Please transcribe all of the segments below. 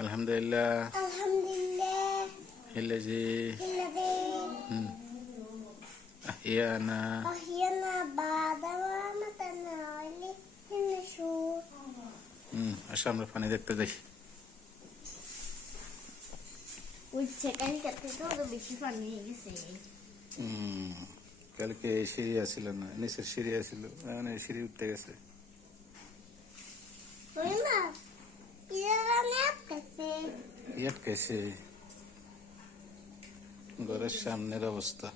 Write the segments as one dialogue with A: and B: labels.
A: আলহামদুলিল্লাহ
B: Alhamdulillah.
A: الذي
B: الذي
A: أحيانا
B: أحيانا بعد وأماتنا إليه النشور
A: হুম আসলে আমরা পানি দেখতে যাই
B: ওই সেকেন্ডটা থেকেও তো বেশি পানি হয়ে গেছে
A: হুম কালকে সিঁড়ি আসছিল না নিচের সিঁড়ি আসছিল মানে সিঁড়ি উঠতে গেছে
B: কেছে
A: ঘরের সামনের অবস্থা।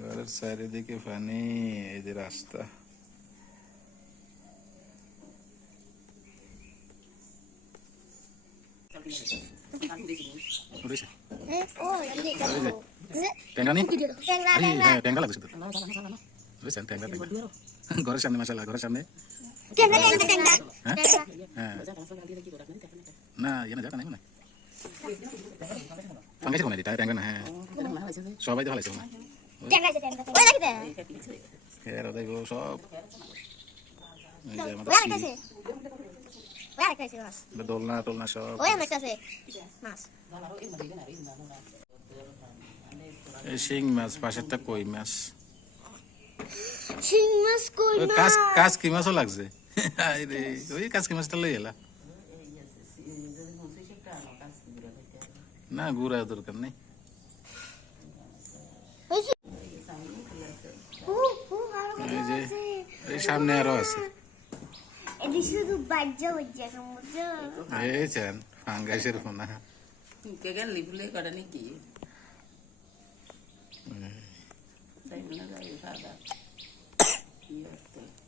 A: ঘরের চারিদিকে পানি এই যে রাস্তা। ট্যাংরা নেই
B: ট্যাংরা
A: লাগছে তো। বুঝছেন ট্যাংরা ট্যাংরা ঘরের সামনে মাসাল্লাহ ঘরের সামনে হ্যাঁ হ্যাঁ না ইয়ে না মানে পাঙ্গাইছে কোন ট্যাংরা না হ্যাঁ সবাই তো ভালো আছে সব দোলনা টোলনা সব শিং মাছ পাশেরটা কই মাছ
B: শিং মাছ কই
A: ওই
B: মাছ
A: কাজ কাজ কি মাছও লাগছে আরে ওই কাজ কি মাছটা লই এলা না গুড়া দরকার নেই
B: ওই যে ও ও আরো
A: এই যে
B: আছে
A: এই সামনে আরো আছে
B: এদি শুধু বাজ্যা বাজ্যা সমুদ্র
A: এই চান ফাঙ্গাইসের ফোনা
C: কেগান 对。